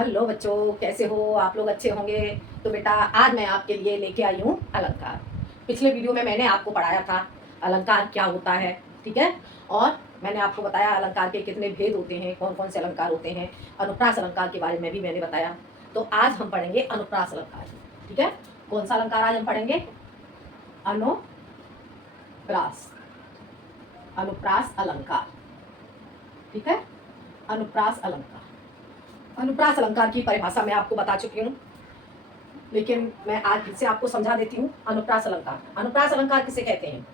Hello बच्चों, कैसे हो आप लोग? अच्छे होंगे। तो बेटा आज मैं आपके लिए लेके आई हूँ अलंकार। पिछले वीडियो में मैंने आपको पढ़ाया था अलंकार क्या होता है, ठीक है। और मैंने आपको बताया अलंकार के कितने भेद होते हैं, कौन कौन से अलंकार होते हैं। अनुप्रास अलंकार के बारे में भी मैंने बताया। तो आज हम पढ़ेंगे अनुप्रास अलंकार, ठीक है। कौन सा अलंकार आज हम पढ़ेंगे? अनुप्रास। अनुप्रास अलंकार, ठीक है। अनुप्रास अलंकार। अनुप्रास अलंकार की परिभाषा मैं आपको बता चुकी हूँ, लेकिन मैं आज फिर से आपको समझा देती हूँ। अनुप्रास अलंकार, अनुप्रास अलंकार किसे कहते हैं?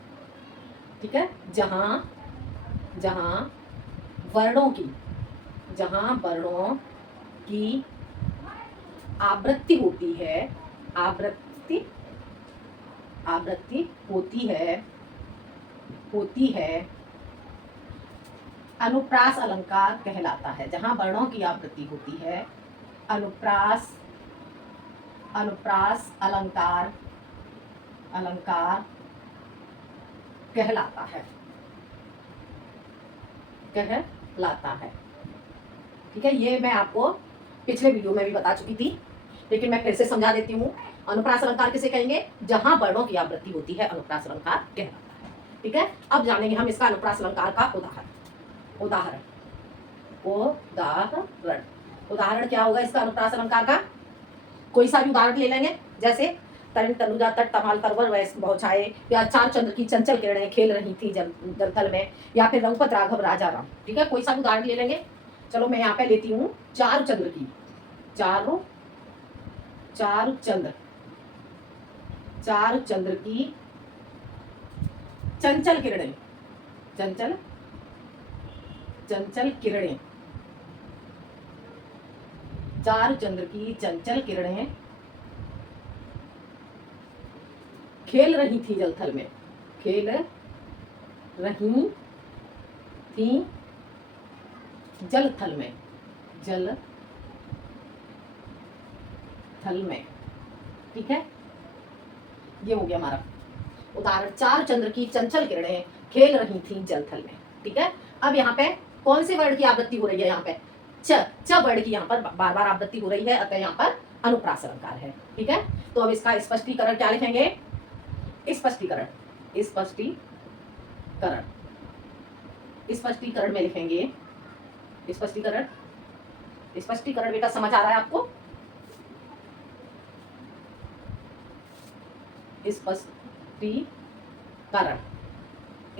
ठीक है। जहाँ जहाँ वर्णों की जहाँ वर्णों की आवृत्ति होती है, आवृत्ति आवृत्ति होती है अनुप्रास अलंकार कहलाता है। जहाँ वर्णों की आवृत्ति होती है अनुप्रास अलंकार कहलाता है, ठीक है। ये मैं आपको पिछले वीडियो में भी बता चुकी थी, लेकिन मैं फिर से समझा देती हूँ। अनुप्रास अलंकार किसे कहेंगे? जहां वर्णों की आवृत्ति होती है अनुप्रास अलंकार कहलाता है, ठीक है। अब जानेंगे हम इसका अनुप्रास अलंकार का उदाहरण। उदाहरण क्या होगा इसका अनुप्रास अलंकार का? कोई सा भी उदाहरण ले लेंगे, जैसे तरण तनुजा तट तमाल तरवर वैस बहुछाए, या चार चंद्र की चंचल किरणें खेल रही थी जलथल में, या फिर रघुपत राघव राजा राम, ठीक है। कोई सा भी उदाहरण ले लेंगे। चलो मैं यहाँ पे लेती हूँ चार चंद्र की चंचल किरणें चार चंद्र की चंचल किरणें खेल रही थी जलथल में, जलथल में, ठीक है। ये हो गया हमारा उदाहरण। चार चंद्र की चंचल किरणें खेल रही थी जलथल में, ठीक है। अब यहाँ पे कौन से वर्ण की आवृत्ति हो रही है? यहाँ पे च वर्ण की यहाँ पर बार बार आवृत्ति हो रही है, अतः यहाँ पर अनुप्रास अलंकार है, ठीक है। तो अब इसका स्पष्टीकरण क्या लिखेंगे? स्पष्टीकरण में लिखेंगे। स्पष्टीकरण बेटा समझ आ रहा है आपको?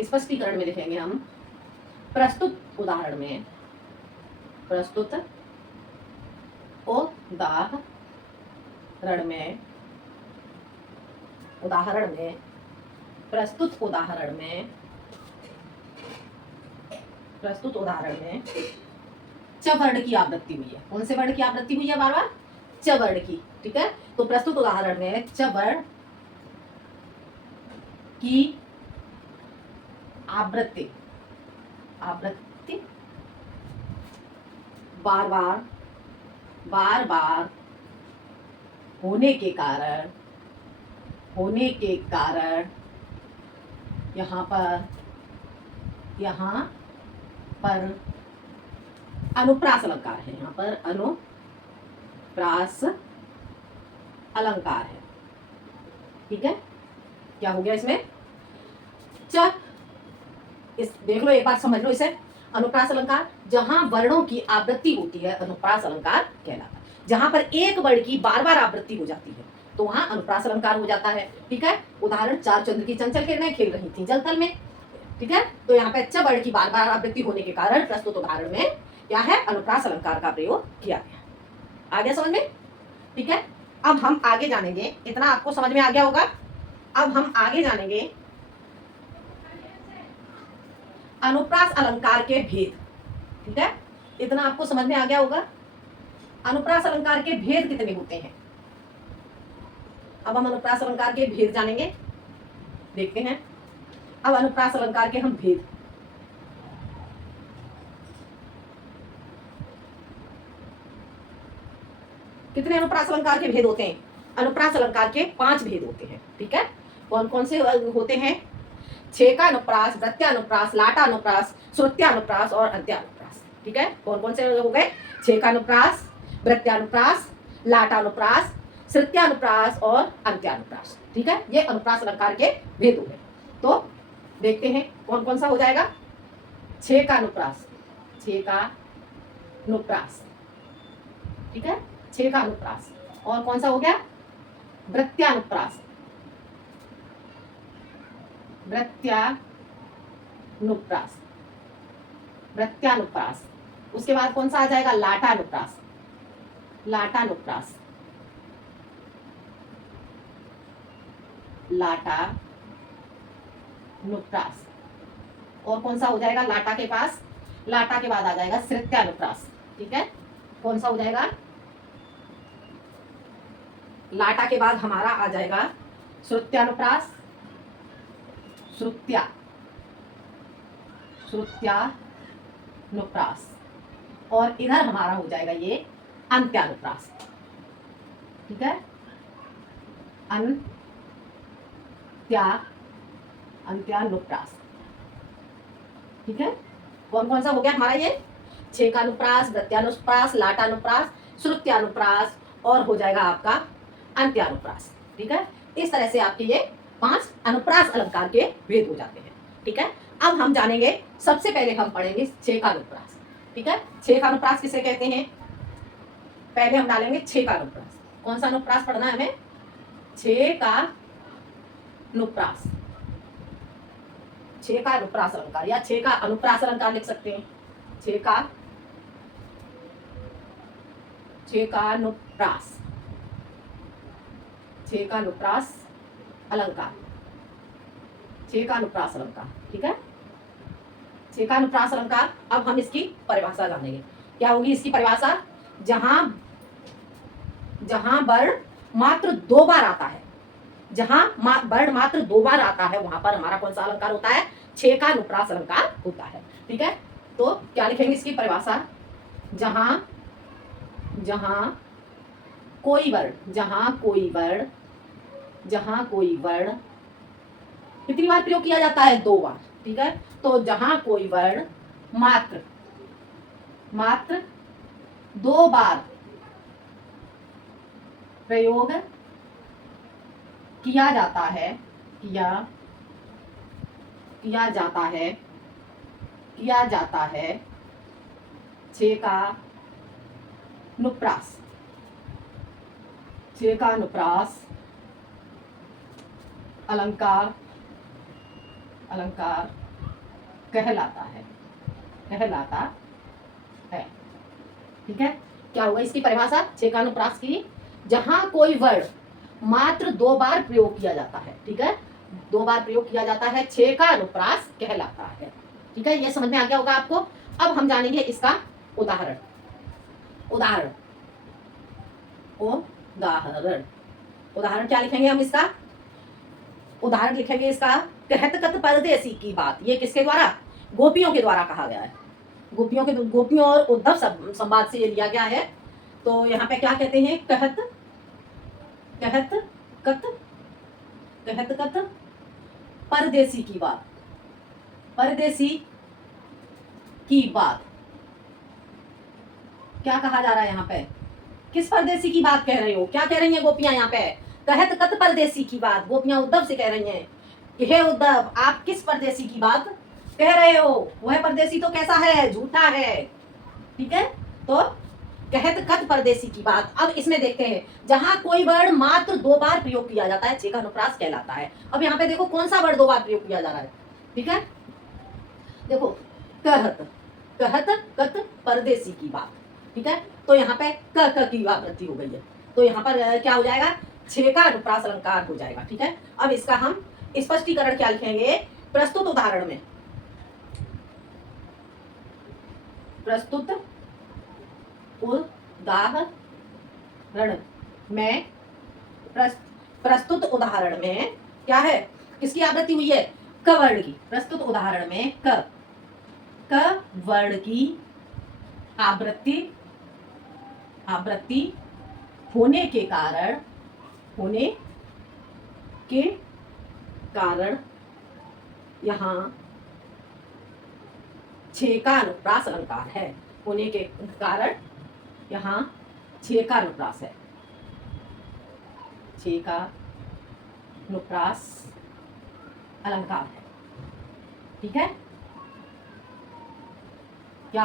स्पष्टीकरण में लिखेंगे हम प्रस्तुत उदाहरण में प्रस्तुत उदाहरण में च वर्ण की आवृत्ति हुई है। कौन से वर्ण की आवृत्ति हुई है? बार बार च वर्ण की, ठीक है। तो प्रस्तुत उदाहरण में च वर्ण की आवृत्ति बार बार होने के कारण यहाँ पर अनुप्रास अलंकार है। यहाँ पर अनुप्रास अलंकार है, ठीक है। क्या हो गया इसमें? इस देख लो, एक बार समझ लो इसे। अनुप्रास अलंकार जहां वर्णों की आवृत्ति होती है अनुप्रास अलंकार कहलाता है। जहां पर एक वर्ण की बार बार आवृत्ति हो जाती है तो वहां अनुप्रास अलंकार हो जाता है, ठीक है। उदाहरण चार चंद्र की चंचल किरणें खेल रही थी जलथल में, ठीक है। तो यहाँ पे च वर्ण की बार बार आवृत्ति होने के कारण प्रस्तुत उदाहरण में क्या है? अनुप्रास अलंकार का प्रयोग किया गया। आ गया समझ में? ठीक है। अब हम आगे जानेंगे, इतना आपको समझ में आ गया होगा। अब हम आगे जानेंगे अनुप्रास अलंकार के भेद, ठीक है। इतना आपको समझ में आ गया होगा। अनुप्रास अलंकार के भेद कितने होते हैं? अब हम अनुप्रास अलंकार के भेद जानेंगे, देखते हैं। अब अनुप्रास अलंकार के हम भेद, कितने अनुप्रास अलंकार के भेद होते हैं? अनुप्रास अलंकार के 5 भेद होते हैं, ठीक है। कौन कौन से होते हैं? छेकानुप्रास, वृत्त्यानुप्रास, लाटानुप्रास, श्रुत्यानुप्रास और अंत्यानुप्रास, ठीक है। कौन कौन से हो गए? छेकानुप्रास, वृत्त्यानुप्रास, लाटानुप्रास, श्रुत्यानुप्रास और अंत्यानुप्रास। ठीक है, ये अनुप्रास अलंकार के भेद हुए। तो देखते हैं कौन कौन सा हो जाएगा। छह का अनुप्रास, छह का अनुप्रास, ठीक है, छह का अनुप्रास। और कौन सा हो गया, वृत्त्यानुप्रास, वृत्त्यानुप्रास, वृत्त्यानुप्रास। उसके बाद कौन सा आ जाएगा, लाटानुप्रास, लाटानुप्रास, लाटानुप्रास। और कौन सा हो जाएगा, लाटा के पास, लाटा के बाद आ जाएगा श्रुत्यानुप्रास। ठीक है, कौन सा हो जाएगा, लाटा के बाद हमारा आ जाएगा श्रुत्यानुप्रास, श्रुत्या, श्रुत्यानुप्रास। और इधर हमारा हो जाएगा ये अंत्यानुप्रास। ठीक है, अंत्यानुप्रास। ठीक है, कौन कौन सा हो गया हमारा ये, छह का अनुप्रास, वृत्त्यानुप्रास, लाटानुप्रास, श्रुत्यानुप्रास और हो जाएगा आपका अंत्यानुप्रास। ठीक है, इस तरह से आपके ये 5 अनुप्रास अलंकार के भेद हो जाते हैं। ठीक है, अब हम जानेंगे, सबसे पहले हम पढ़ेंगे छह का अनुप्रास। ठीक है, छह का अनुप्रास किसे कहते हैं, पहले हम डालेंगे छह का अनुप्रास। कौन सा अनुप्रास पढ़ना है हमें, छह का अनुप्रास, छह का अनुप्रास अलंकार या छह का अनुप्रास अलंकार लिख सकते हैं। छह का अनुप्रास, छह का अनुप्रास अलंकार, छह का अनुप्रास अलंकार। ठीक है, छह का अनुप्रास अलंकार। अब हम इसकी परिभाषा जानेंगे। क्या होगी इसकी परिभाषा, जहां जहां वर्ण मात्र 2 बार आता है, जहां वर्ण मात्र 2 बार आता है, वहां पर हमारा कौन सा अलंकार होता है, छह का अनुप्रास अलंकार होता है। ठीक है, तो क्या लिखेंगे इसकी परिभाषा, जहां कोई वर्ण, जहां कोई वर्ण कितनी बार प्रयोग किया जाता है, 2 बार। ठीक है, तो जहां कोई वर्ण मात्र 2 बार प्रयोग किया जाता है, किया जाता है छह का अनुप्रास, छह का अनुप्रास अलंकार कहलाता है। ठीक है, क्या होगा इसकी परिभाषा, छह का अनुप्रास की, जहां कोई वर्ण मात्र 2 बार प्रयोग किया जाता है। ठीक है, 2 बार प्रयोग किया जाता है, छह का अनुप्रास कहलाता है। ठीक है, ये समझ में आ गया होगा आपको। अब हम जानेंगे इसका उदाहरण। उदाहरण क्या लिखेंगे हम इसका, उदाहरण लिखेंगे इसका, कहत कत परदेसी की बात। ये किसके द्वारा, गोपियों के द्वारा कहा गया है। गोपियों और उद्धव संवाद से ये लिया गया है। तो यहाँ पे क्या कहते हैं, कहत कत परदेसी की बात, परदेसी की बात। क्या कहा जा रहा है यहाँ पे, किस परदेसी की बात कह रहे हो, क्या कह रही हैं गोपियां यहाँ पे, कहत कत परदेसी की बात। गोपियां उद्धव से कह रही हैं कि हे उद्धव, आप किस परदेसी की बात कह रहे हो, वह परदेसी तो कैसा है, झूठा है। ठीक है, तो कहत कत परदेसी की बात। अब इसमें देखते हैं, जहां कोई वर्ण मात्र 2 बार प्रयोग किया जाता है, छह का अनुप्रास कहलाता है। अब यहाँ पे देखो कौन सा वर्ण 2 बार प्रयोग किया जा रहा है। ठीक है, देखो कहत कत परदेसी की बात। ठीक है, तो यहाँ पे क की आवृत्ति हो गई है, तो यहाँ पर क्या हो जाएगा, छह का अनुप्रास अलंकार हो जाएगा। ठीक है, अब इसका हम स्पष्टीकरण क्या लिखेंगे, प्रस्तुत उदाहरण में, प्रस्तुत उदाहरण में क्या है, किसकी आवृत्ति हुई है, क वर्ण की। प्रस्तुत उदाहरण में क वर्ण की आवृत्ति होने के कारण यहाँ छह का अनुप्रास अलंकार है। होने के कारण यहाँ छे का अनुप्रास है, छे का अनुप्रास अलंकार है। ठीक है, क्या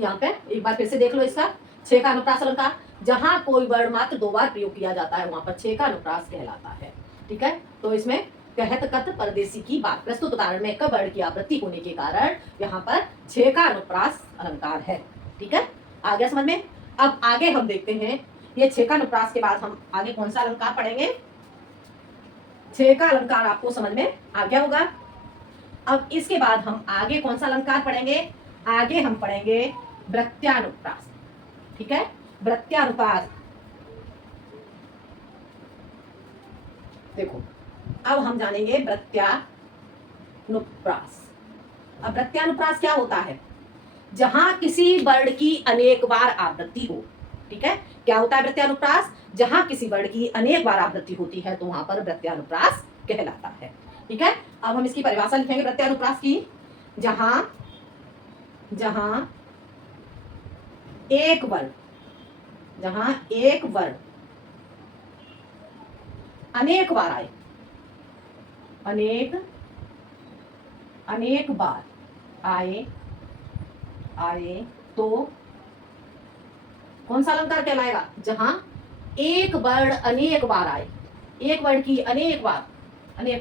यहाँ पे एक बार फिर से देख लो इसका, छे का अनुप्रास अलंकार, जहां कोई वर्ण मात्र दो बार प्रयोग किया जाता है वहां पर छे का अनुप्रास कहलाता है। ठीक है, तो इसमें कहत कथ परदेसी की बात, प्रस्तुत उदाहरण में क वर्ण की आवृत्ति होने के कारण यहाँ पर छे का अनुप्रास अलंकार है। ठीक है, आ गया समझ में। अब आगे हम देखते हैं, ये छे का अनुप्रास के बाद हम आगे कौन सा अलंकार पढ़ेंगे। छे का अलंकार आपको समझ में आ गया होगा। अब इसके बाद हम आगे कौन सा अलंकार पढ़ेंगे, आगे हम पढ़ेंगे वृत्त्यानुप्रास। ठीक है, वृत्त्यानुप्रास। देखो अब हम जानेंगे वृत्त्यानुप्रास। अब वृत्त्यानुप्रास क्या होता है, जहां किसी वर्ण की अनेक बार आवृत्ति हो। ठीक है, क्या होता है वृत्त्यानुप्रास, जहां किसी वर्ण की अनेक बार आवृत्ति होती है तो वहां पर वृत्त्यानुप्रास कहलाता है। ठीक है, अब हम इसकी परिभाषा लिखेंगे वृत्त्यानुप्रास की, जहां जहां एक वर्ण, जहां एक वर्ण अनेक बार आए, अनेक बार आए तो कौन सा अलंकार कहलाएगा, जहां एक वर्ण अनेक बार आए, एक वर्ण की अनेक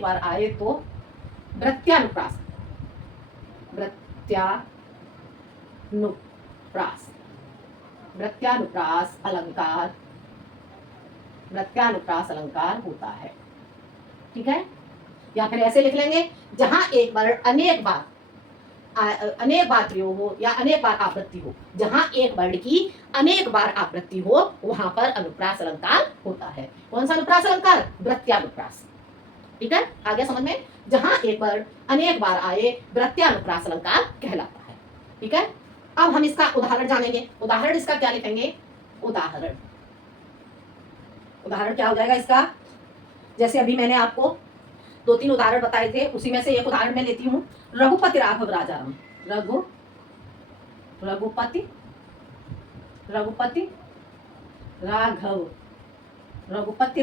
बार आए तो वृत्त्यानुप्रास, वृत्त्यानुप्रास अलंकार होता है। ठीक है, या फिर ऐसे लिख लेंगे, जहां एक वर्ण अनेक बार प्रयोग हो या अनेक बार आवृत्ति हो, जहां एक वर्ण की अनेक बार आवृत्ति हो वहां पर अनुप्रास अलंकार होता है। कौन सा अनुप्रास अलंकार, वृत्त्यानुप्रास। ठीक है, आ गया समझ में, जहां एक वर्ण अनेक बार आए वृत्त्यानुप्रास अलंकार कहलाता है। ठीक है, अब हम इसका उदाहरण जानेंगे। उदाहरण इसका क्या लिखेंगे, उदाहरण क्या हो जाएगा इसका, जैसे अभी मैंने आपको दो तीन उदाहरण बताए थे, उसी में से एक उदाहरण मैं लेती हूँ, रघुपति राघव राजा राम। रघुपति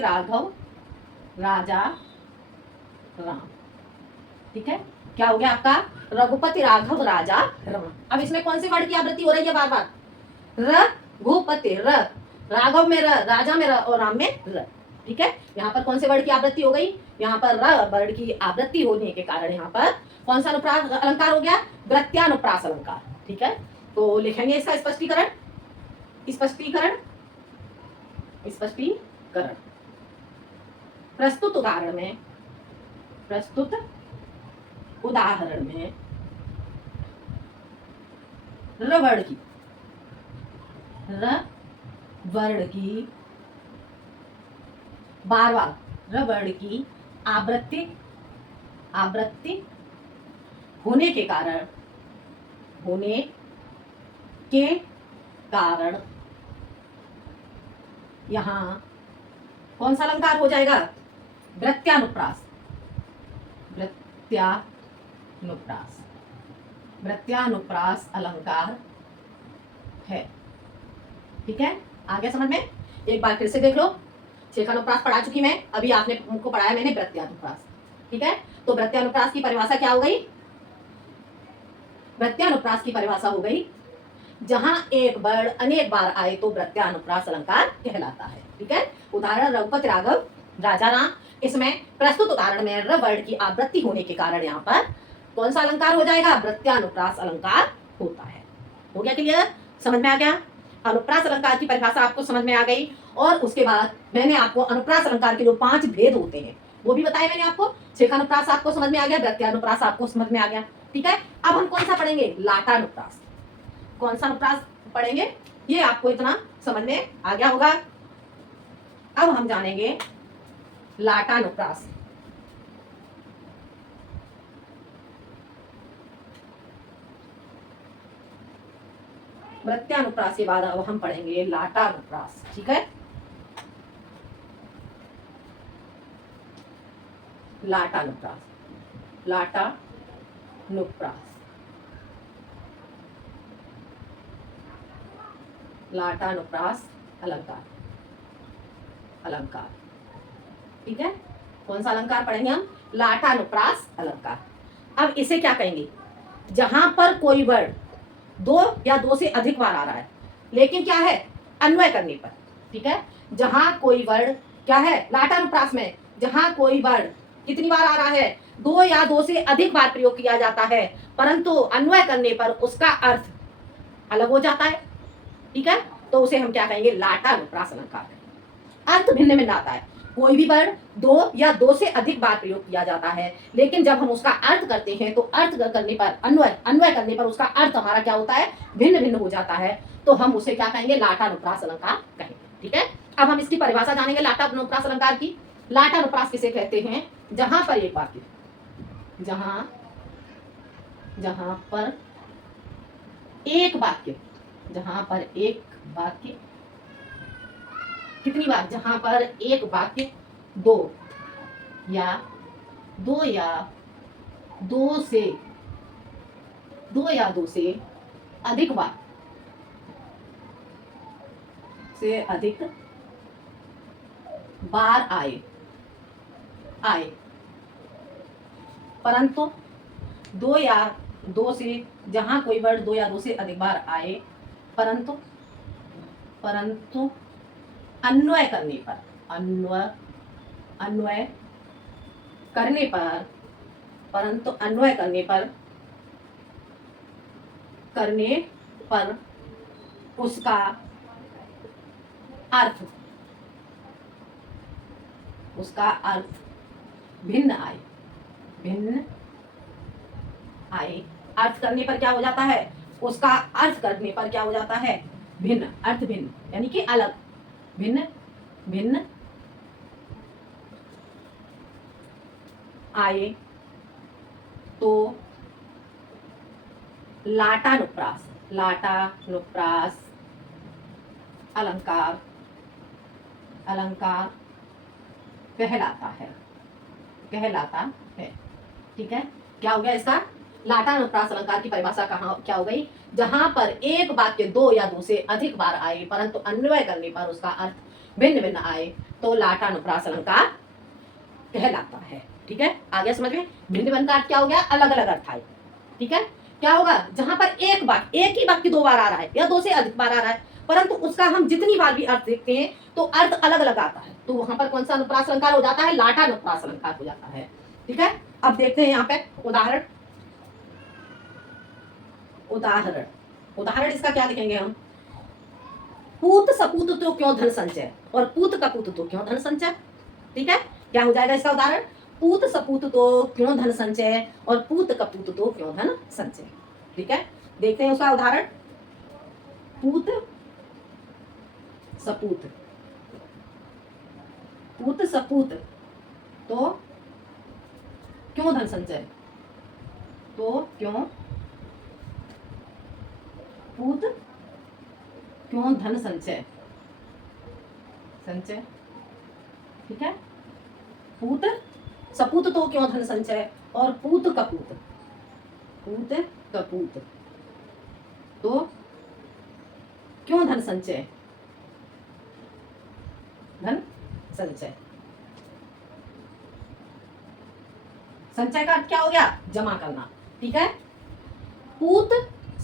राघव राजा राम। ठीक है, क्या हो गया आपका, रघुपति राघव राजा राम। अब इसमें कौन सी वर्ण की आवृत्ति हो रही है, बार बार रघुपति, राघव में र, राजा में र और राम में र। ठीक है, यहाँ पर कौन से वर्ण की आवृत्ति हो गई, यहाँ पर र वर्ण की आवृत्ति होने के कारण यहाँ पर कौन सा अनुप्रास अलंकार हो गया, वृत्त्यानुप्रास अलंकार। ठीक है, तो लिखेंगे इसका स्पष्टीकरण, प्रस्तुत उदाहरण में र वर्ण की बार र वर्ण की आवृत्ति होने के कारण यहाँ कौन सा अलंकार हो जाएगा, वृत्त्यानुप्रास अलंकार है। ठीक है, आगे समझ में, एक बार फिर से देख लो, छे का अनुप्रास पढ़ा चुकी मैं, अभी आपने मुझको पढ़ाया मैंने वृत्त्यानुप्रास। ठीक है, तो वृत्त्यानुप्रास की परिभाषा क्या हो गई, वृत्त्यानुप्रास की परिभाषा हो गई, जहां एक वर्ण अनेक बार आए तो वृत्त्यानुप्रास अलंकार कहलाता है। ठीक है, उदाहरण रघुपति राघव राजा राम, इसमें प्रस्तुत उदाहरण में र वर्ण की आवृत्ति होने के कारण यहाँ पर कौन सा अलंकार हो जाएगा, वृत्त्यानुप्रास अलंकार होता है। हो गया क्लियर, समझ में आ गया, अनुप्रास अलंकार की परिभाषा आपको समझ में आ गई। और उसके बाद मैंने आपको अनुप्रास अलंकार के जो 5 भेद होते हैं वो भी बताए मैंने आपको। छे का अनुप्रास आपको समझ में आ गया, वृत्त्यानुप्रास आपको समझ में आ गया। ठीक है, अब हम कौन सा पढ़ेंगे, लाटानुप्रास। कौन सा अनुप्रास पढ़ेंगे, ये आपको इतना समझ में आ गया होगा। अब हम जानेंगे लाटानुप्रास। वृत्त्यानुप्रास के बाद अब हम पढ़ेंगे लाटानुप्रास। ठीक है, लाटानुप्रास अलंकार, अलंकार। ठीक है, कौन सा अलंकार पढ़ेंगे हम? लाटानुप्रास अलंकार। अब इसे क्या कहेंगे? जहां पर कोई वर्ड दो या दो से अधिक बार आ रहा है, लेकिन क्या है, अन्वय करने पर। ठीक है, जहां कोई वर्ड क्या है लाटानुप्रास में, जहां कोई वर्ड कितनी बार आ रहा है, दो या दो से अधिक बार प्रयोग किया जाता है, परंतु अन्वय करने पर उसका अर्थ अलग हो जाता है। ठीक है, तो उसे हम क्या कहेंगे? लाटानुप्रास अलंकार। अर्थ भिन्न भिन्न आता है। कोई भी वर्ड दो या दो से अधिक बार प्रयोग किया जाता है, लेकिन जब हम उसका अर्थ करते हैं तो अर्थ करने पर अन्वय अन्वय करने पर उसका अर्थ हमारा क्या होता है? भिन्न भिन्न हो जाता है। तो हम उसे क्या कहेंगे? लाटानुप्रास अलंकार कहेंगे। ठीक है, अब हम इसकी परिभाषा जानेंगे लाटानुप्रास अलंकार की। लाटानुप्रास किसे कहते हैं? जहां पर एक वाक्य, जहां जहां पर एक वाक्य, जहां पर एक वाक्य कितनी बार? जहां पर एक वाक्य दो या दो या दो से अधिक बार आए, परंतु दो या दो से, जहां कोई वर्ड दो या दो से अधिक बार आए, परंतु अन्वय करने पर, अन्वय करने पर, परंतु अन्वय करने पर उसका अर्थ भिन्न आए। अर्थ करने पर क्या हो जाता है? उसका अर्थ करने पर क्या हो जाता है? भिन्न, अर्थ भिन्न, यानी कि अलग, भिन्न आए तो लाटानुप्रास अलंकार कहलाता है। ठीक है, क्या हो गया इसका? लाटानुप्रास अलंकार की परिभाषा क्या हो गई? जहां पर एक वाक्य दो या दो से अधिक बार आए, परंतु अन्वय करने पर उसका अर्थ भिन्न भिन्न आए, तो लाटानुप्रास अलंकार कहलाता है। ठीक है, आगे समझ में? भिन्न भिन्न का अर्थ क्या हो गया? अलग अलग अर्थ आए। ठीक है, क्या होगा? जहां पर एक ही वाक्य दो बार आ रहा है या दो से अधिक बार आ रहा है, परंतु उसका हम जितनी बार भी अर्थ देखते हैं तो अर्थ अलग अलग आता है, तो वहां पर कौन सा अनुप्रास अलंकार हो जाता है? लाटानुप्रास अलंकार हो जाता है। ठीक है, अब देखते हैं यहाँ पे उदाहरण इसका क्या लिखेंगे हम? पूत सपूत तो क्यों धन संचय, और पूत कपूत तो क्यों धन संचय। ठीक है, क्या हो जाएगा इसका उदाहरण? पूत सपूत तो क्यों धन संचय, और पूत कपूत तो क्यों धन संचय। ठीक है, देखते हैं उसका उदाहरण। पूत सपूत तो क्यों धन संचय, तो क्यों पूत क्यों धन संचय। ठीक है, पूत सपूत तो क्यों धन संचय, और पूत कपूत तो क्यों धन संचय। संचय का अर्थ क्या हो गया? जमा करना। ठीक है, पूत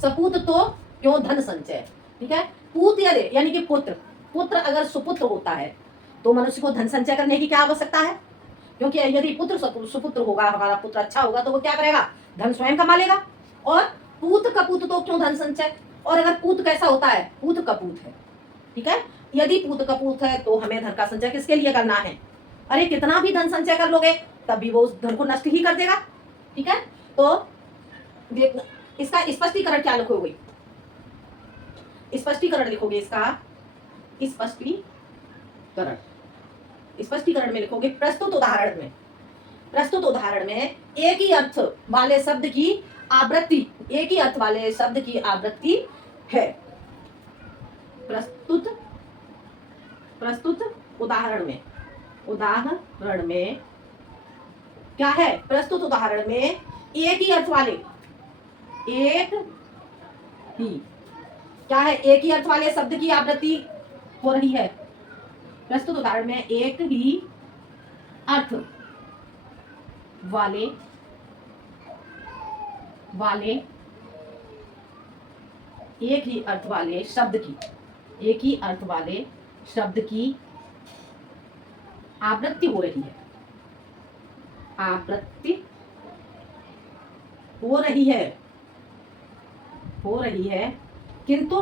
सपूत तो क्यों धन संचय। ठीक है, पूत यानी कि पुत्र अगर सुपुत्र होता है तो मनुष्य को धन संचय करने की क्या आवश्यकता है? क्योंकि यदि पुत्र सुपुत्र होगा, हमारा पुत्र अच्छा होगा, तो वो क्या करेगा? धन स्वयं कमा लेगा। और पूत कपूत तो क्यों धन संचय, और अगर पूत कैसा होता है? पूत कपूत है। ठीक है, यदि पूत कपूत है तो हमें धन का संचय किसके लिए करना है? अरे कितना भी धन संचय कर लोगे तब भी वो उस धन को नष्ट ही कर देगा। ठीक है, तो देखना इसका स्पष्टीकरण क्या लिखोगे? स्पष्टीकरण लिखोगे इसका स्पष्टीकरण में लिखोगे प्रस्तुत उदाहरण में एक ही अर्थ वाले शब्द की आवृत्ति है। प्रस्तुत उदाहरण में क्या है? प्रस्तुत उदाहरण में एक ही अर्थ वाले शब्द की आवृत्ति हो रही है। प्रस्तुत उदाहरण में एक ही अर्थ वाले वाले एक ही अर्थ वाले शब्द की एक ही अर्थ वाले शब्द की आवृत्ति हो रही है। आवृत्ति हो रही है किंतु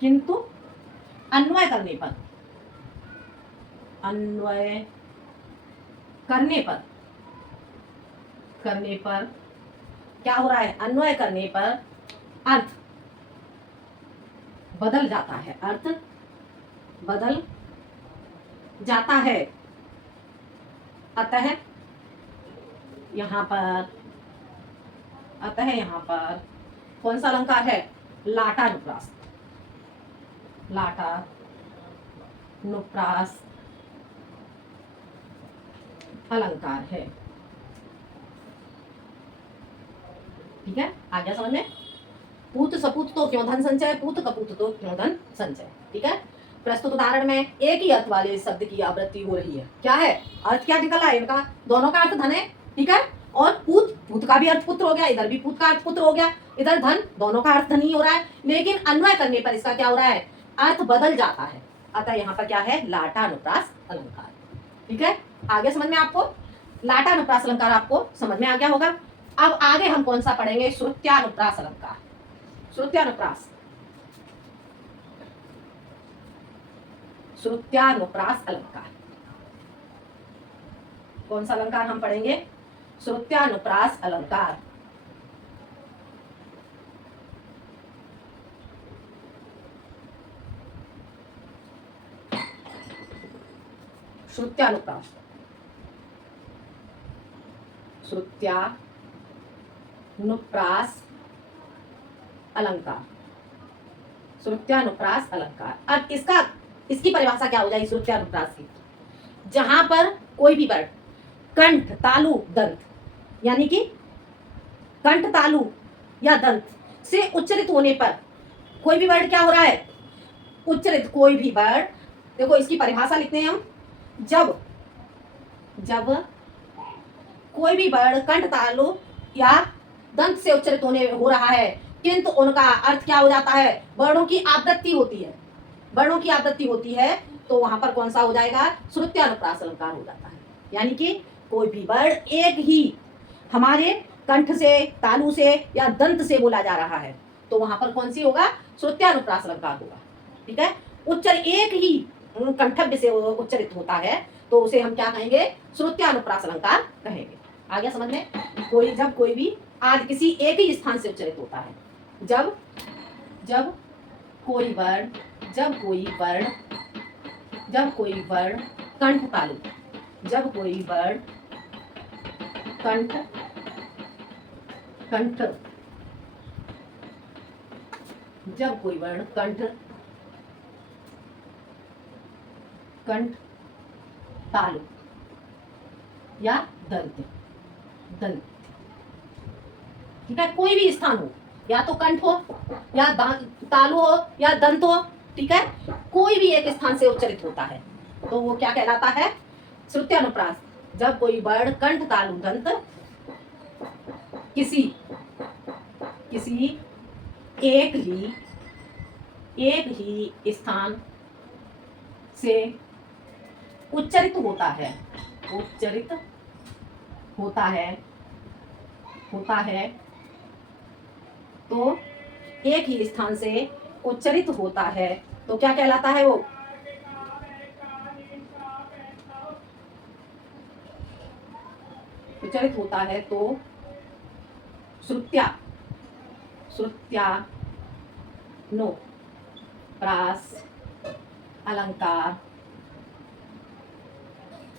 किंतु अन्वय करने पर क्या हो रहा है? अन्वय करने पर अर्थ बदल जाता है। अर्थ बदल जाता है। अतः यहाँ पर कौन सा अलंकार है? लाटानुप्रास। लाटानुप्रास अलंकार है। ठीक है, आ गया समझ में? पूत सपूत तो क्यों धन संचय, पूत कपूत तो क्यों धन संचय। ठीक है, प्रस्तुत उदाहरण में एक ही अर्थ वाले शब्द की आवृत्ति हो रही है। क्या है? अर्थ क्या निकल रहा है इनका? दोनों का अर्थ धन है। ठीक है, और पूत का भी अर्थ पुत्र हो गया, इधर भी पूत का अर्थ पुत्र हो गया, इधर धन, दोनों का अर्थ धन ही हो रहा है। लेकिन अन्वय करने पर इसका क्या हो रहा है? अर्थ बदल जाता है। अतः यहाँ पर क्या है? लाटानुप्रास अलंकार। ठीक है, आगे समझ में आपको? लाटानुप्रास अलंकार आपको समझ में आ गया होगा। अब आगे हम कौन सा पढ़ेंगे? श्रुत्यानुप्रास अलंकार। श्रुत्यानुप्रास अलंकार कौन सा अलंकार हम पढ़ेंगे? श्रुत्यानुप्रास अलंकार। श्रुत्यानुप्रास अलंकार। श्रुत्यानुप्रास अलंकार। अब इसकी परिभाषा क्या हो जाएगी श्रुत्यानुप्रास की? जहां पर कोई भी वर्ड कंठ, तालु, दंत, यानी कि कंठ, तालु या दंत से उच्चरित होने पर कोई भी वर्ड क्या हो रहा है? उच्चरित। कोई भी वर्ड, देखो इसकी परिभाषा लिखते हैं हम। जब कोई भी वर्ड कंठ, तालु या दंत से उच्चरित हो रहा है, किंतु उनका अर्थ क्या हो जाता है? वर्णों की आवृत्ति होती है, तो वहां पर कौन सा हो जाएगा? श्रुत्यानुप्रास अलंकार हो जाता है। यानी कि कोई भी वर्ड एक ही हमारे कंठ से, तालु से या दंत से बोला जा रहा है, तो वहां पर कौन सी होगा? श्रुत्यानुप्रास अलंकार होगा। ठीक है, एक ही कंठव्य से उच्चरित होता है, तो उसे हम क्या कहेंगे? श्रुत्यानुप्रास अलंकार कहेंगे। आ गया समझ में? जब कोई भी आज किसी एक ही स्थान से उच्चरित होता है, जब कोई वर्ण कंठ, तालु, जब कोई वर्ण कंठ तालु या दंत, ठीक है, कोई भी स्थान हो, या तो कंठ हो या तालु हो या दंत हो, ठीक है, कोई भी एक स्थान से उच्चरित होता है, तो वो क्या कहलाता है? श्रुत्यानुप्रास। जब कोई वर्ण कंठ, तालु, दंत किसी एक ही स्थान से उच्चरित होता है, तो एक ही स्थान से उच्चरित होता है, तो क्या कहलाता है? वो उच्चरित होता है तो श्रुत्यानुप्रास अलंकार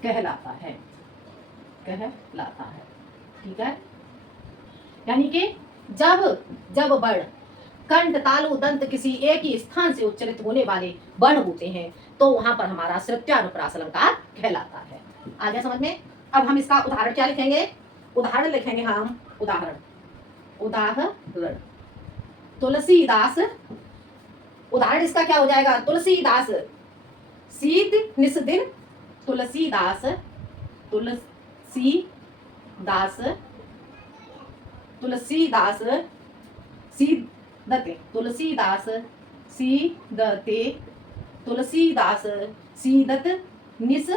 कहलाता है। ठीक है, यानी कि जब वर्ण कंठ, तालु, दंत किसी एक ही स्थान से उच्चरित होने वाले वर्ण होते हैं, तो वहां पर हमारा श्रुत्यानुप्रास अलंकार कहलाता है। आ गया समझ में? अब हम इसका उदाहरण क्या लिखेंगे? उदाहरण लिखेंगे हम। उदाहरण उदाहरण इसका क्या हो जाएगा? तुलसीदास शीत निस दिन, तुलसीदास, तुलसीदास, तुलसीदास सीदते, तुलसीदास सीदते, तुलसीदास सीदत निस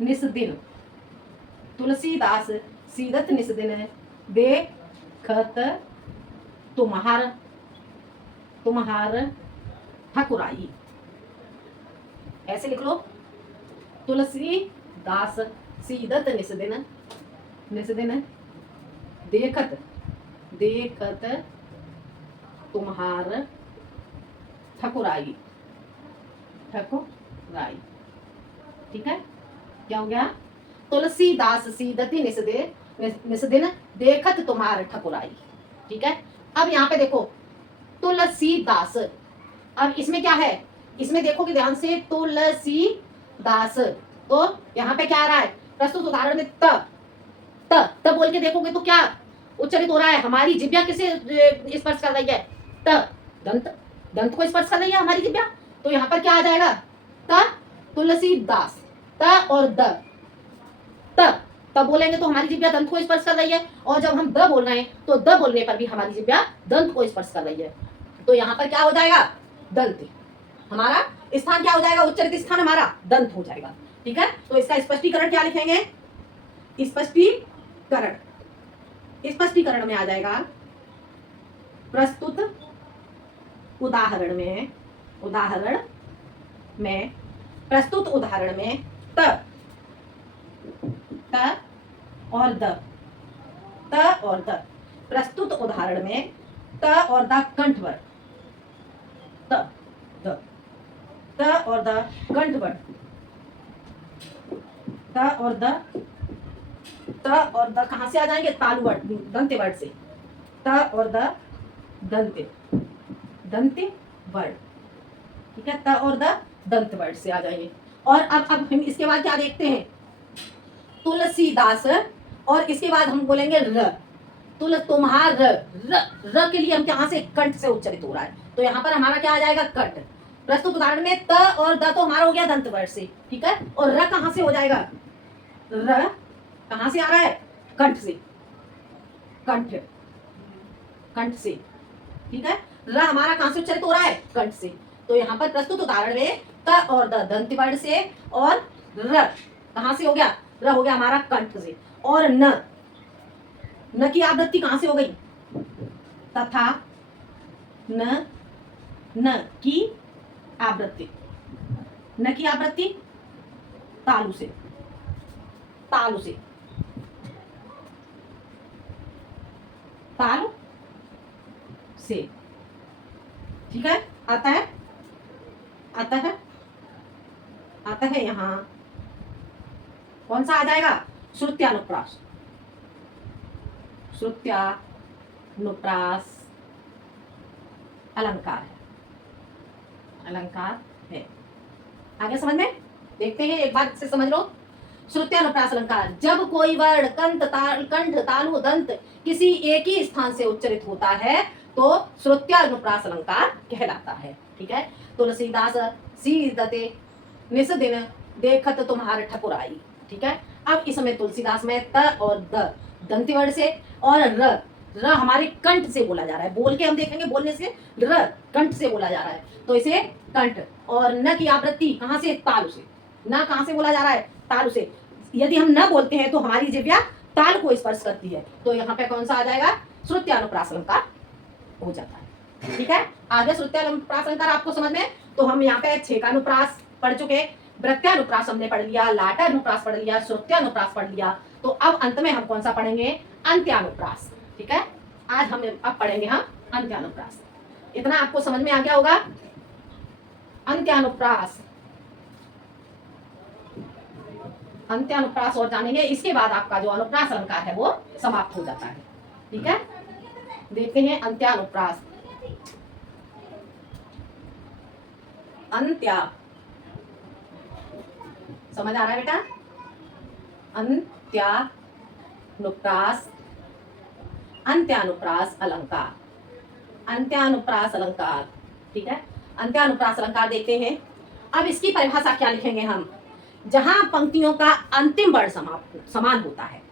निस दिन, तुलसीदास सीदत निस दिन, देखत तुम्हार तुम्हार ठकुराई। ऐसे लिख लो, तुलसीदास सीदत निस दिन, निस दिन देखत देखत तुम्हार ठकुराई, ठकुराई। ठीक है, क्या हो गया? तुलसीदास सीदती निस दिन देखत तुम्हार ठकुराई। ठीक है, अब यहाँ पे देखो तुलसीदास, अब इसमें क्या है? इसमें देखोगे ध्यान से, तुलसीदास, तो यहाँ पे क्या आ रहा है? प्रस्तुत उदाहरण में त त बोल के देखोगे तो क्या उच्चारित हो रहा है? हमारी जिब्या किसे स्पर्श कर रही है? त, दंत, दंत को स्पर्श कर रही है हमारी जिब्या। तो यहाँ पर क्या आ जाएगा? त, तुलसीदास, त और द, तब बोलेंगे तो हमारी जिब्या दंत को स्पर्श कर रही है, और जब हम द बोल रहे हैं तो द बोलने पर भी हमारी जिब्या दंत को स्पर्श कर रही है। तो यहाँ पर क्या हो जाएगा? दंत। हमारा स्थान क्या हो जाएगा? उच्चारित स्थान हमारा दंत हो जाएगा। ठीक है, तो इसका स्पष्टीकरण क्या लिखेंगे? स्पष्टीकरण, स्पष्टीकरण में आ जाएगा प्रस्तुत उदाहरण में, उदाहरण में, प्रस्तुत उदाहरण में त और द, त और द, प्रस्तुत उदाहरण में त और द कंठवर्ण, त द, त और द कंठवर्ण, त और द, त और द कहां से आ जाएंगे? तालु वर्ण, दंते वर्ण से, त और द दंते, दंते वर्ण। ठीक है, त और द दंत वर्ण से आ जाएंगे। और अब हम इसके बाद क्या देखते हैं? तुलसीदास, और इसके बाद हम बोलेंगे र, तुम्हार र के लिए हम कहां से? कंठ से उच्चारित हो रहा है, तो यहाँ पर हमारा क्या आ जाएगा? कंठ। प्रस्तुत उदाहरण में त और द तो हमारा हो गया दंत वर्ण से। ठीक है, और र कहां से हो जाएगा? र कहां से आ रहा है? कंठ से, कंठ, कंठ से। ठीक है, र हमारा कहां से उच्चारित हो रहा है? कंठ से। तो यहाँ पर प्रस्तुत उदाहरण में त और द दंत वर्ण से, और र कहां से हो गया? र हो गया हमारा कंठ से। और न की आवृत्ति कहां से हो गई? तथा, न की आवृत्ति, न की आवृत्ति तालु से, तालु से, तालु से। ठीक है, आता है, आता है, आता है यहां कौन सा आ जाएगा? श्रुत्यानुप्रास, श्रुत्यानुप्रास अलंकार है, अलंकार है। आगे समझ में देखते हैं, एक बार से समझ लो। श्रुत्यानुप्रास अलंकार, जब कोई वर्ण कंठ तालु दंत किसी एक ही स्थान से उच्चारित होता है तो श्रुत्यानुप्रास अलंकार कहलाता है। ठीक है, तुलसीदास सीदते निस दिन देखत तुम्हार ठकुराई। ठीक है, अब इसमें तुलसीदास में त और द दंती वर्ण से, और र हमारे कंठ से बोला जा रहा है। बोल के हम देखेंगे, बोलने से र कंठ से बोला जा रहा है, तो इसे कंठ। और न की आवृत्ति कहां से? तालु से। न कहां से बोला जा रहा है? तालु से। यदि हम न बोलते हैं तो हमारी जिह्वा ताल को स्पर्श करती है, तो यहाँ पे कौन सा आ जाएगा? श्रुत्यानुप्रास अलंकार हो जाता है। ठीक है, आगे श्रुत्यानुप्रास अलंकार आपको समझ में, तो हम यहाँ पे छेकानुप्रास पढ़ चुके, वृत्यानुप्रास हमने पढ़ लिया, लाटानुप्रास पढ़ लिया, श्रुत्यानुप्रास पढ़ लिया। तो अब अंत में हम कौन सा पढ़ेंगे? अंत्यानुप्रास। ठीक है, आज हम अब पढ़ेंगे हम अंत्यानुप्रास। इतना आपको समझ में आ गया होगा। अंत्यानुप्रास, अंत्यानुप्रास और जानेंगे, इसके बाद आपका जो अनुप्रास अलंकार है वो समाप्त हो जाता है। ठीक है, देखते हैं अंत्यानुप्रास। अंत्या, समझ आ रहा है बेटा? अंत्यानुप्रास, अंत्यानुप्रास अलंकार, अंत्यानुप्रास अलंकार ठीक है, अंत्यानुप्रास अलंकार देखते हैं। अब इसकी परिभाषा क्या लिखेंगे हम? जहां पंक्तियों का अंतिम वर्ण समान होता है।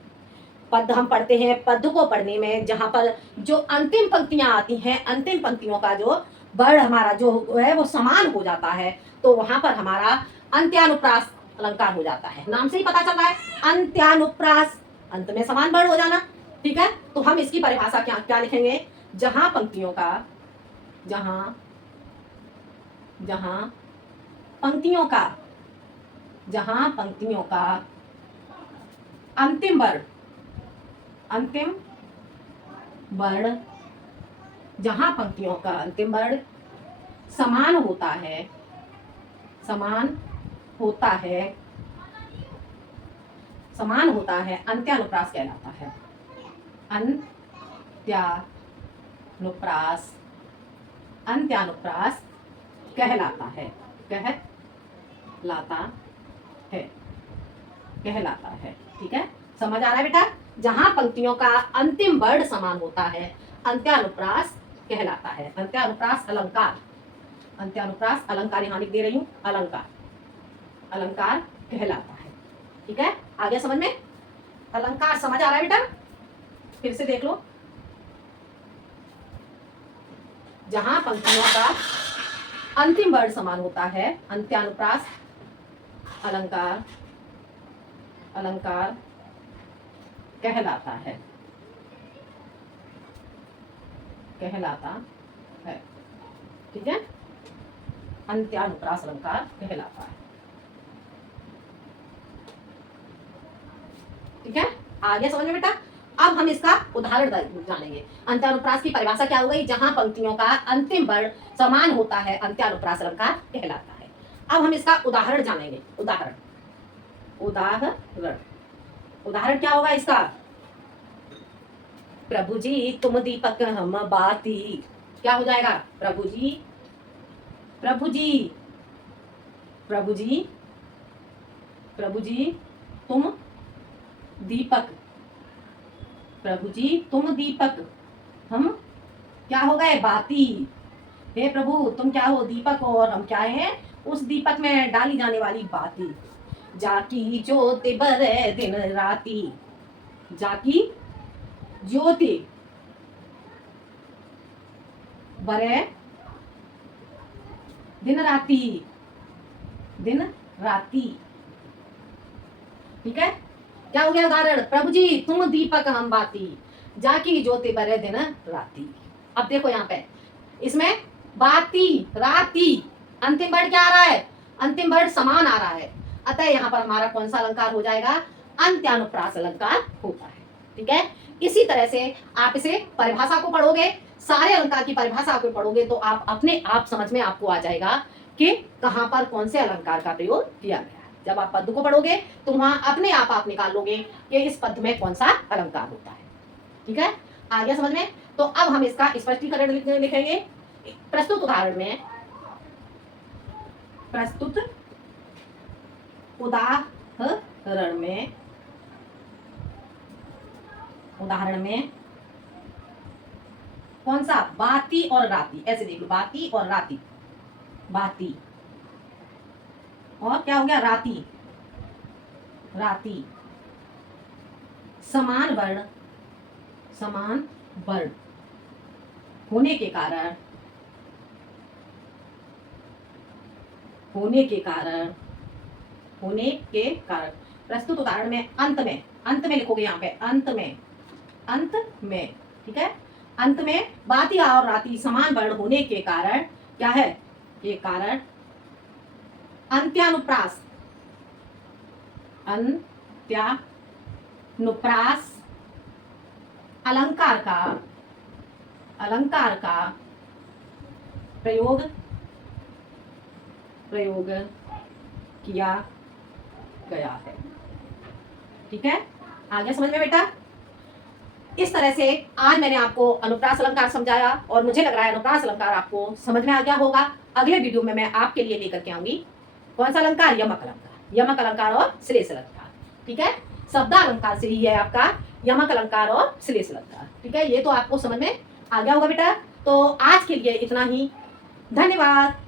पद हम पढ़ते हैं, पद को पढ़ने में जहां पर जो अंतिम पंक्तियां आती हैं, अंतिम पंक्तियों का जो वर्ण हमारा जो है वो समान हो जाता है, तो वहां पर हमारा अंत्यानुप्रास अलंकार हो जाता है। नाम से ही पता चल रहा है, अंत्यानुप्रास, अंत में समान वर्ण हो जाना। ठीक है, तो हम इसकी परिभाषा क्या क्या लिखेंगे? जहां पंक्तियों का जहां जहां पंक्तियों का जहां पंक्तियों का अंतिम वर्ण जहां पंक्तियों का अंतिम वर्ण समान होता है, समान होता है, समान होता है, अंत्यानुप्रास कहलाता है। अंत्यानुप्रास अंत्यानुप्रास कहलाता है, कहलाता है, कहलाता है। ठीक है, समझ आ रहा है बेटा? जहां पंक्तियों का अंतिम वर्ण समान होता है, अंत्यानुप्रास कहलाता है। अंत्यानुप्रास अलंकार, अंत्यानुप्रास अलंकार यहां लिख दे रही हूं, अलंकार, अलंकार कहलाता है। ठीक है, आ गया समझ में? अलंकार समझ आ रहा है बेटा? फिर से देख लो। जहां पंक्तियों का अंतिम वर्ण समान होता है, अंत्यानुप्रास अलंकार, अलंकार कहलाता है, कहलाता है। ठीक है, अंत्यानुप्रास अलंकार कहलाता है। ठीक है, आगे समझ में बेटा? अब हम इसका उदाहरण जानेंगे। अंत्यानुप्रास की परिभाषा क्या हो गई? जहां पंक्तियों का अंतिम वर्ण समान होता है, अंत्यानुप्रास अलंकार कहलाता है। अब हम इसका उदाहरण जानेंगे। उदाहरण, उदाहरण, उदाहरण क्या होगा इसका? प्रभु जी तुम दीपक हम बाती। क्या हो जाएगा? प्रभु जी, प्रभु जी, प्रभु जी, प्रभु जी तुम दीपक, प्रभु जी तुम दीपक, हम क्या हो गए? बाती। हे प्रभु तुम क्या हो? दीपक, और हम क्या हैं? उस दीपक में डाली जाने वाली बाती। जाकी ज्योति बरे दिन राती, जाकी ज्योति बरे दिन राती, दिन राती। ठीक है, क्या हो गया उदाहरण? प्रभु जी तुम दीपक हम बाती, जाकी ज्योति बरे दिन राती। अब देखो यहाँ पे, इसमें बाती, राती, अंतिम वर्ण क्या आ रहा है? अंतिम वर्ण समान आ रहा है, अतः यहाँ पर हमारा कौन सा अलंकार हो जाएगा? अंत्यानुप्रास अलंकार होता है। ठीक है, इसी तरह से आप इसे परिभाषा को पढ़ोगे, सारे अलंकार की परिभाषा को पढ़ोगे तो आप अपने आप समझ में आपको आ जाएगा कि कहां पर कौन से अलंकार का प्रयोग किया गया है। जब आप पद को पढ़ोगे तो वहां अपने आप निकाल लोगे कि इस पद में कौन सा अलंकार होता है। ठीक है, आ गया समझ में? तो अब हम इसका स्पष्टीकरण लिखेंगे। प्रस्तुत उदाहरण में, प्रस्तुत उदाहरण में, उदाहरण में कौन सा? बाती और राती। ऐसे देख लो, बाती और राती, बाती और क्या हो गया? राती, राती समान वर्ण, समान वर्ण होने के कारण, होने के कारण, होने के कारण प्रस्तुत उदाहरण में अंत में लिखोगे यहाँ पे, अंत में, अंत में। ठीक है, अंत में बाती और राती समान वर्ण होने के कारण क्या है? के कारण अंत्यानुप्रास, अंत्यानुप्रास अलंकार का, अलंकार का प्रयोग, प्रयोग किया गया है। ठीक है, आगे समझ में बेटा? इस तरह से आज मैंने आपको अनुप्रास अलंकार समझाया और मुझे लग रहा है अनुप्रास अलंकार आपको समझ में आ गया होगा। अगले वीडियो में मैं आपके लिए लेकर के आऊंगी कौन सा अलंकार? यमक अलंकार, यमक अलंकार और श्लेष अलंकार। ठीक है, शब्दालंकार से ही है आपका यमक अलंकार और श्लेष अलंकार। ठीक है, ये तो आपको समझ में आ गया होगा बेटा। तो आज के लिए इतना ही। धन्यवाद।